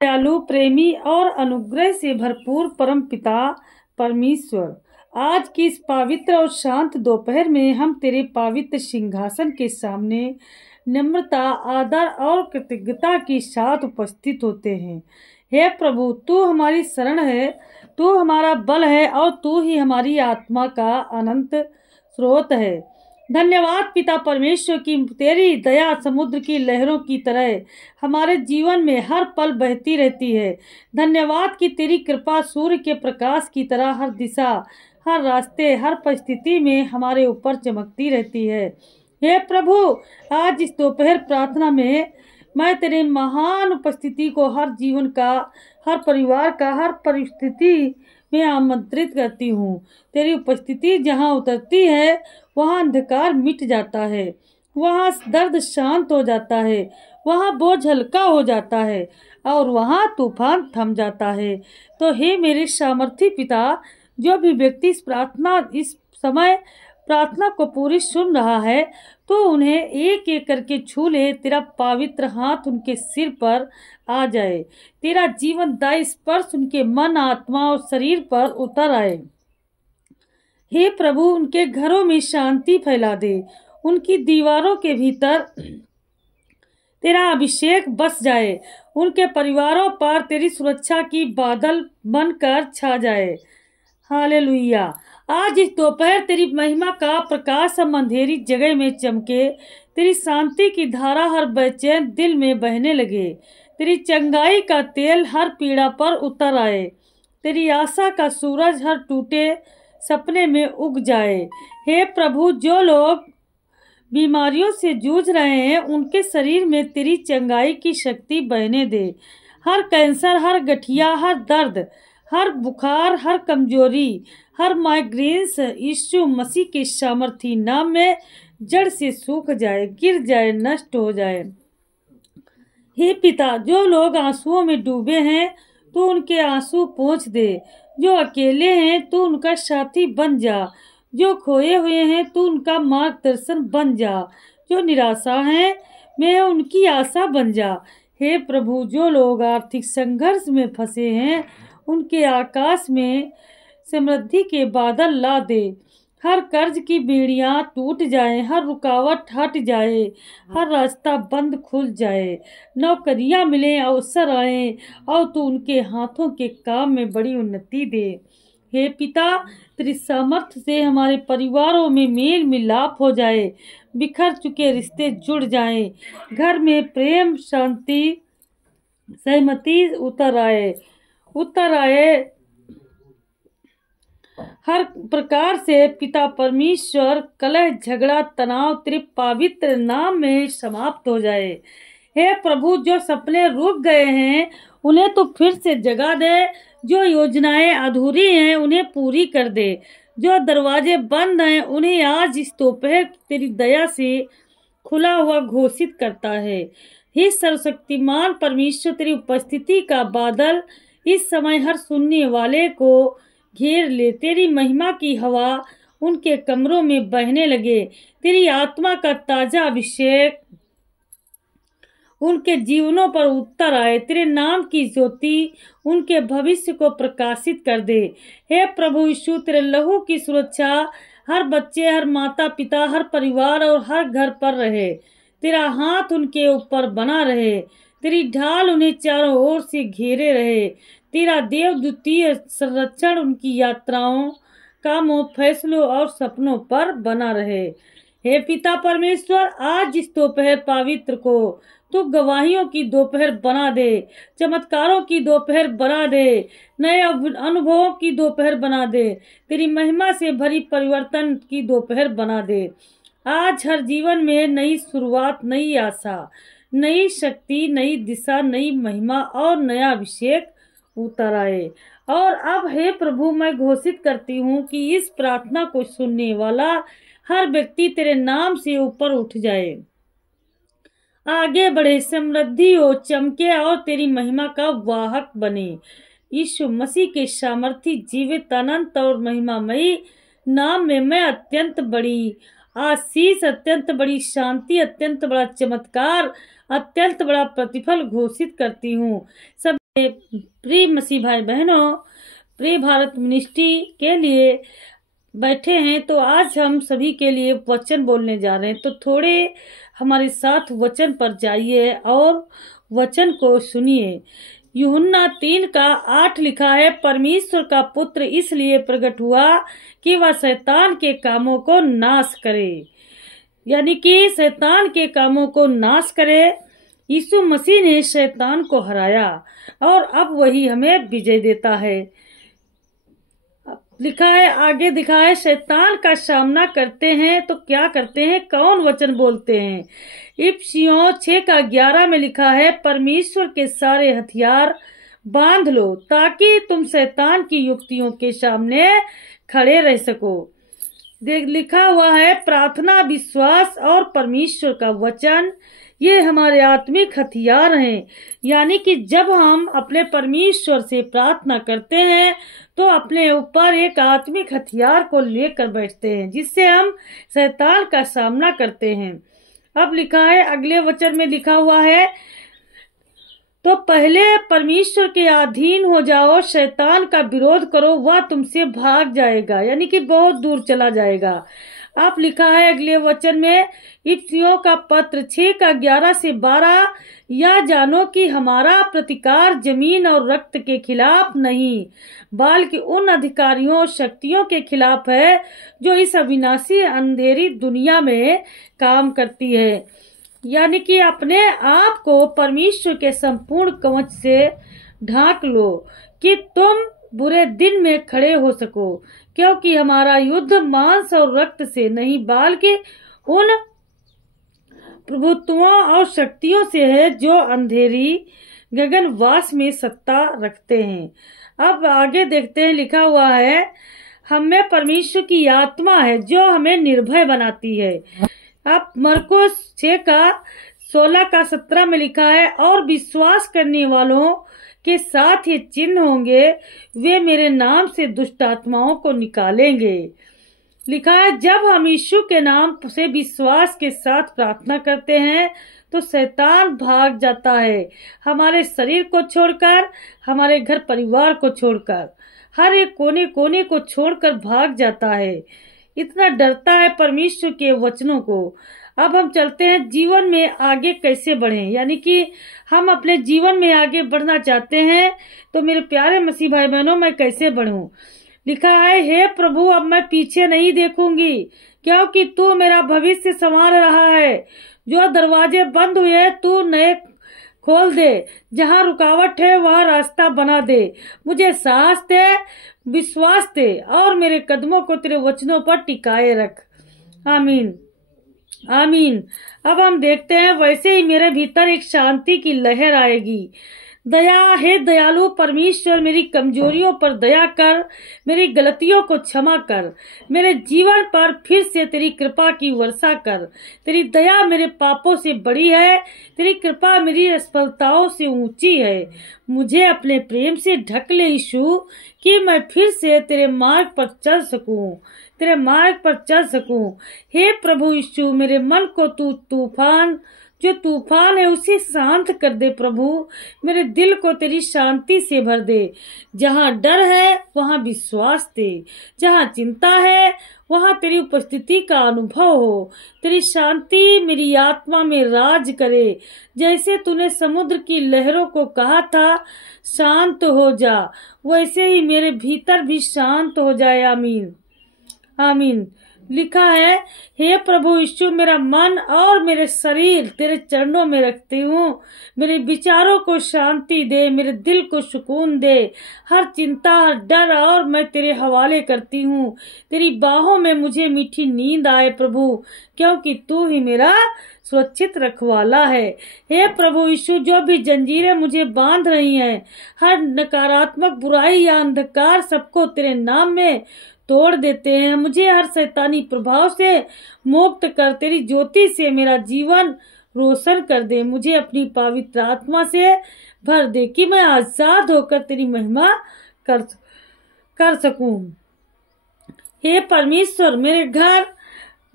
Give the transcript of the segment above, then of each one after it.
दयालु, प्रेमी और अनुग्रह से भरपूर परम पिता परमेश्वर, आज की इस पवित्र और शांत दोपहर में हम तेरे पवित्र सिंहासन के सामने नम्रता, आदर और कृतज्ञता के साथ उपस्थित होते हैं। हे प्रभु, तू हमारी शरण है, तू हमारा बल है और तू ही हमारी आत्मा का अनंत स्रोत है। धन्यवाद पिता परमेश्वर की तेरी दया समुद्र की लहरों की तरह हमारे जीवन में हर पल बहती रहती है। धन्यवाद कि तेरी कृपा सूर्य के प्रकाश की तरह हर दिशा, हर रास्ते, हर परिस्थिति में हमारे ऊपर चमकती रहती है। हे प्रभु, आज इस दोपहर प्रार्थना में मैं तेरे महान उपस्थिति को हर जीवन का, हर परिवार का, हर परिस्थिति में आमंत्रित करती हूँ। तेरी उपस्थिति जहाँ उतरती है वहाँ अंधकार मिट जाता है, वहाँ दर्द शांत हो जाता है, वहाँ बोझ हल्का हो जाता है और वहाँ तूफान थम जाता है। तो हे मेरे सामर्थी पिता, जो भी व्यक्ति इस समय प्रार्थना को पूरी सुन रहा है, तो उन्हें एक एक करके छू ले। तेरा पवित्र हाथ उनके सिर पर आ जाए, तेरा जीवनदायी स्पर्श उनके मन, आत्मा और शरीर पर उतर आए। हे प्रभु, उनके घरों में शांति फैला दे, उनकी दीवारों के भीतर तेरा अभिषेक बस जाए, उनके परिवारों पर तेरी सुरक्षा की बादल बनकर छा जाए। हालेलुया। आज इस दोपहर तेरी महिमा का प्रकाश हम अंधेरी जगह में चमके, तेरी शांति की धारा हर बेचैन दिल में बहने लगे, तेरी चंगाई का तेल हर पीड़ा पर उतर आए, तेरी आशा का सूरज हर टूटे सपने में उग जाए। हे प्रभु, जो लोग बीमारियों से जूझ रहे हैं उनके शरीर में तेरी चंगाई की शक्ति बहने दे। हर कैंसर, हर गठिया, हर दर्द, हर बुखार, हर कमजोरी, हर माइग्रेन्स यीशु मसीह के सामर्थी नाम में जड़ से सूख जाए, गिर जाए, नष्ट हो जाए। हे पिता, जो लोग आंसुओं में डूबे हैं तो उनके आंसू पोंछ दे, जो अकेले हैं तो उनका साथी बन जा, जो खोए हुए हैं तो उनका मार्गदर्शन बन जा, जो निराशा हैं में उनकी आशा बन जा। हे प्रभु, जो लोग आर्थिक संघर्ष में फंसे हैं उनके आकाश में समृद्धि के बादल ला दे, हर कर्ज की बेड़ियां टूट जाएं, हर रुकावट हट जाए, हर रास्ता बंद खुल जाए, नौकरियां मिले, अवसर आए और तू उनके हाथों के काम में बड़ी उन्नति दे। हे पिता, तेरी सामर्थ्य से हमारे परिवारों में मेल मिलाप हो जाए, बिखर चुके रिश्ते जुड़ जाएं, घर में प्रेम, शांति, सहमति उतर आए हर प्रकार से पिता परमेश्वर कलह, झगड़ा, तनाव तेरे पवित्र नाम में समाप्त हो जाए। हे प्रभु, जो सपने रुक गए हैं उन्हें तो फिर से जगा दे, जो योजनाएं अधूरी हैं उन्हें पूरी कर दे, जो दरवाजे बंद हैं उन्हें आज इस दोपहर तेरी दया से खुला हुआ घोषित करता है। हे सर्वशक्तिमान परमेश्वर, तेरी उपस्थिति का बादल इस समय हर सुनने वाले को घेर ले, तेरी महिमा की हवा उनके कमरों में बहने लगे, तेरी आत्मा का ताजा अभिषेक उनके जीवनों पर उतर आए, तेरे नाम की ज्योति उनके भविष्य को प्रकाशित कर दे। हे प्रभु यीशु, तेरे लहू की सुरक्षा हर बच्चे, हर माता पिता, हर परिवार और हर घर पर रहे, तेरा हाथ उनके ऊपर बना रहे, तेरी ढाल उन्हें चारों ओर से घेरे रहे, तेरा देवदूतीय संरक्षण उनकी यात्राओं, कामों, फैसलों और सपनों पर बना रहे। हे पिता परमेश्वर, आज इस दोपहर पवित्र को तू गवाहियों की दोपहर बना दे, चमत्कारों की दोपहर बना दे, नए अनुभवों की दोपहर बना दे, तेरी महिमा से भरी परिवर्तन की दोपहर बना दे। आज हर जीवन में नई शुरुआत, नई आशा, नई शक्ति, नई दिशा, नई महिमा और नया अभिषेक उतर आए। और अब हे प्रभु, मैं घोषित करती हूँ कि इस प्रार्थना को सुनने वाला हर व्यक्ति तेरे नाम से ऊपर उठ जाए, आगे बढ़े, समृद्धि हो, चमके और तेरी महिमा का वाहक बने। यीशु मसीह के सामर्थी, जीवित, अनंत और महिमामयी नाम में मैं अत्यंत बड़ी आशीष, अत्यंत बड़ी शांति, अत्यंत बड़ा चमत्कार, अत्यंत बड़ा प्रतिफल घोषित करती हूँ। सब प्रिय मसीह भाई बहनों, प्रिय भारत मिनिस्ट्री के लिए बैठे हैं, तो आज हम सभी के लिए वचन बोलने जा रहे हैं। तो थोड़े हमारे साथ वचन पर जाइए और वचन को सुनिए। यूहन्ना 3:8 लिखा है, परमेश्वर का पुत्र इसलिए प्रकट हुआ कि वह शैतान के कामों को नाश करे, यानी कि शैतान के कामों को नाश करे। यीशु मसीह ने शैतान को हराया और अब वही हमें विजय देता है। लिखा है, आगे दिखा है, शैतान का सामना करते हैं तो क्या करते हैं, कौन वचन बोलते हैं। इफिसियों 6:11 में लिखा है, परमेश्वर के सारे हथियार बांध लो ताकि तुम शैतान की युक्तियों के सामने खड़े रह सको। लिखा हुआ है, प्रार्थना, विश्वास और परमेश्वर का वचन, ये हमारे आत्मिक हथियार हैं। यानी कि जब हम अपने परमेश्वर से प्रार्थना करते हैं तो अपने ऊपर एक आत्मिक हथियार को लेकर बैठते हैं, जिससे हम शैतान का सामना करते हैं। अब लिखा है, अगले वचन में लिखा हुआ है, तो पहले परमेश्वर के अधीन हो जाओ, शैतान का विरोध करो, वह तुमसे भाग जाएगा, यानी कि बहुत दूर चला जाएगा। आप लिखा है अगले वचन में, इफिसियों का पत्र 6:11-12, यह जानो कि हमारा प्रतिकार जमीन और रक्त के खिलाफ नहीं, बल्कि उन अधिकारियों और शक्तियों के खिलाफ है जो इस अविनाशी अंधेरी दुनिया में काम करती है। यानी कि अपने आप को परमेश्वर के संपूर्ण कवच से ढांक लो कि तुम बुरे दिन में खड़े हो सको, क्योंकि हमारा युद्ध मांस और रक्त से नहीं, बल्कि उन प्रभुत्वों और शक्तियों से है जो अंधेरी गगनवास में सत्ता रखते हैं। अब आगे देखते हैं, लिखा हुआ है, हमें परमेश्वर की आत्मा है जो हमें निर्भय बनाती है। अब मरकुस 6:16-17 में लिखा है, और विश्वास करने वालों के साथ ये चिन्ह होंगे, वे मेरे नाम से दुष्ट आत्माओं को निकालेंगे। लिखा है, जब हम यीशु के नाम से विश्वास के साथ प्रार्थना करते हैं तो शैतान भाग जाता है, हमारे शरीर को छोड़कर, हमारे घर परिवार को छोड़कर, हर एक कोने कोने को छोड़कर भाग जाता है। इतना डरता है परमेश्वर के वचनों को। अब हम चलते हैं, जीवन में आगे कैसे बढ़ें, यानी कि हम अपने जीवन में आगे बढ़ना चाहते हैं, तो मेरे प्यारे मसीह भाई बहनों, मैं कैसे बढ़ूं। लिखा है, हे प्रभु, अब मैं पीछे नहीं देखूंगी, क्योंकि तू मेरा भविष्य संवार रहा है। जो दरवाजे बंद हुए तू नए खोल दे, जहाँ रुकावट है वहाँ रास्ता बना दे। मुझे साहस दे, विश्वास दे और मेरे कदमों को तेरे वचनों पर टिकाए रख। आमीन, आमीन। अब हम देखते हैं, वैसे ही मेरे भीतर एक शांति की लहर आएगी। दया, हे दयालु परमेश्वर, मेरी कमजोरियों पर दया कर, मेरी गलतियों को क्षमा कर, मेरे जीवन पर फिर से तेरी कृपा की वर्षा कर। तेरी दया मेरे पापों से बड़ी है, तेरी कृपा मेरी असफलताओं से ऊंची है। मुझे अपने प्रेम से ढक ले यीशु, कि मैं फिर से तेरे मार्ग पर चल सकूं, तेरे मार्ग पर चल सकूं। हे प्रभु यीशु, मेरे मन को तू जो तूफान है उसे शांत कर दे प्रभु। मेरे दिल को तेरी शांति से भर दे। जहाँ डर है वहाँ विश्वास दे, जहाँ चिंता है वहाँ तेरी उपस्थिति का अनुभव हो। तेरी शांति मेरी आत्मा में राज करे। जैसे तूने समुद्र की लहरों को कहा था शांत हो जा, वैसे ही मेरे भीतर भी शांत हो जाए। आमीन, आमीन। लिखा है, हे प्रभु यीशु, मेरा मन और मेरे शरीर तेरे चरणों में रखती हूँ। मेरे विचारों को शांति दे, मेरे दिल को सुकून दे। हर चिंता, हर डर और मैं तेरे हवाले करती हूँ। तेरी बाहों में मुझे मीठी नींद आए प्रभु, क्योंकि तू ही मेरा सुरक्षित रखवाला है। हे प्रभु यीशु, जो भी जंजीरें मुझे बांध रही हैं, हर नकारात्मक बुराई या अंधकार, सबको तेरे नाम में तोड़ देते हैं। मुझे हर शैतानी प्रभाव से मुक्त कर, तेरी ज्योति से मेरा जीवन रोशन कर दे। मुझे अपनी पवित्र आत्मा से भर दे कि मैं आजाद होकर तेरी महिमा कर सकूं। हे परमेश्वर, मेरे घर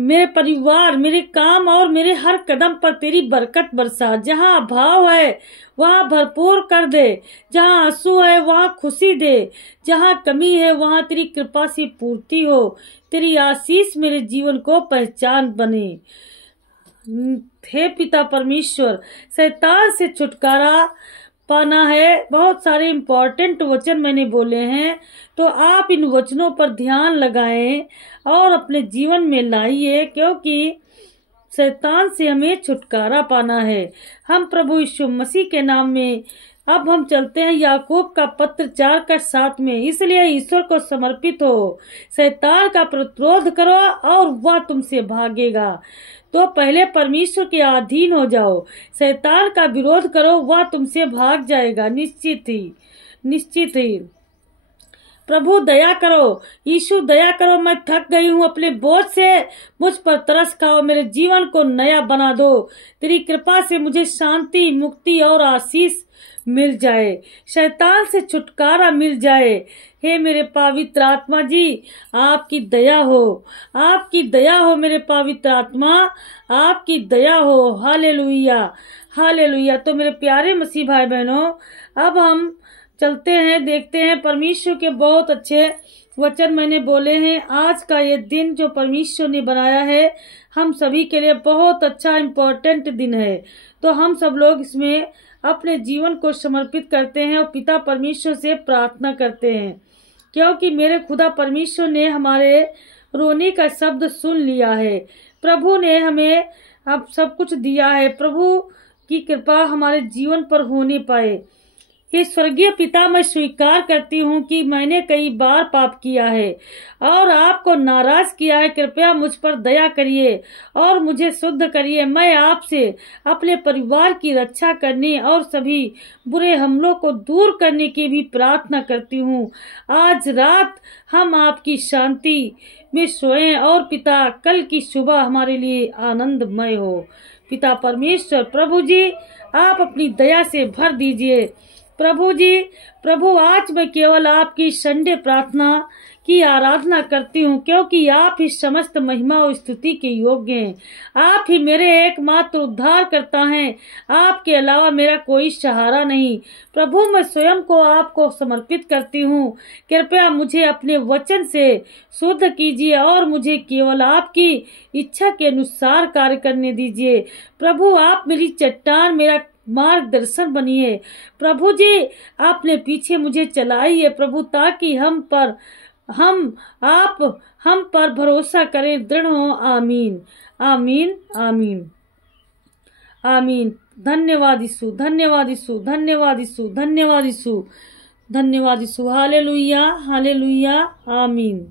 मेरे परिवार, मेरे काम और मेरे हर कदम पर तेरी बरकत बरसा। जहाँ अभाव है वहाँ भरपूर कर दे, जहाँ आंसू है वहाँ खुशी दे, जहाँ कमी है वहाँ तेरी कृपा से पूर्ति हो। तेरी आशीष मेरे जीवन को पहचान बने। हे पिता परमेश्वर, शैतान से छुटकारा पाना है। बहुत सारे इम्पोर्टेंट वचन मैंने बोले हैं, तो आप इन वचनों पर ध्यान लगाएं और अपने जीवन में लाइए, क्योंकि शैतान से हमें छुटकारा पाना है। हम प्रभु यीशु मसीह के नाम में अब हम चलते हैं याकूब का पत्र 4:7 में। इसलिए ईश्वर को समर्पित हो, शैतान का प्रतिरोध करो और वह तुमसे भागेगा। तो पहले परमेश्वर के अधीन हो जाओ, शैतान का विरोध करो, वह तुमसे भाग जाएगा निश्चित ही। प्रभु दया करो, यीशु दया करो, मैं थक गई हूँ अपने बोझ से, मुझ पर तरस खाओ, मेरे जीवन को नया बना दो। तेरी कृपा से मुझे शांति, मुक्ति और आशीष मिल जाए, शैतान से छुटकारा मिल जाए। हे मेरे पवित्र आत्मा जी, आपकी दया हो, आपकी दया हो मेरे पवित्र आत्मा, आपकी दया हो। Hallelujah, hallelujah. तो मेरे प्यारे मसीह भाई बहनों, अब हम चलते हैं, देखते हैं परमेश्वर के बहुत अच्छे वचन मैंने बोले हैं। आज का ये दिन जो परमेश्वर ने बनाया है, हम सभी के लिए बहुत अच्छा इम्पोर्टेंट दिन है। तो हम सब लोग इसमें अपने जीवन को समर्पित करते हैं और पिता परमेश्वर से प्रार्थना करते हैं, क्योंकि मेरे खुदा परमेश्वर ने हमारे रोने का शब्द सुन लिया है। प्रभु ने हमें अब सब कुछ दिया है। प्रभु की कृपा हमारे जीवन पर होने पाए। हे स्वर्गीय पिता, मैं स्वीकार करती हूँ कि मैंने कई बार पाप किया है और आपको नाराज किया है। कृपया मुझ पर दया करिए और मुझे शुद्ध करिए। मैं आपसे अपने परिवार की रक्षा करने और सभी बुरे हमलों को दूर करने की भी प्रार्थना करती हूँ। आज रात हम आपकी शांति में सोएं और पिता कल की सुबह हमारे लिए आनंदमय हो। पिता परमेश्वर, प्रभु जी आप अपनी दया से भर दीजिए। प्रभु जी, प्रभु आज मैं केवल आपकी संडे प्रार्थना की आराधना करती हूँ, क्योंकि आप ही समस्त महिमा और स्तुति के योग्य हैं। आप ही मेरे एकमात्र उद्धार करता हैं, आपके अलावा मेरा कोई सहारा नहीं। प्रभु मैं स्वयं को आपको समर्पित करती हूँ। कृपया मुझे अपने वचन से शुद्ध कीजिए और मुझे केवल आपकी इच्छा के अनुसार कार्य करने दीजिए। प्रभु आप मेरी चट्टान, मेरा मार्गदर्शन बनिए। प्रभु जी आपने पीछे मुझे चलाइए प्रभु, ताकि हम पर भरोसा करें, दृढ़ हो। आमीन, आमीन, आमीन, आमीन। धन्यवाद यीशु, धन्यवाद यीशु, धन्यवाद यीशु, धन्यवाद यीशु, धन्यवाद यीशु। हालेलुया, हालेलुया, आमीन।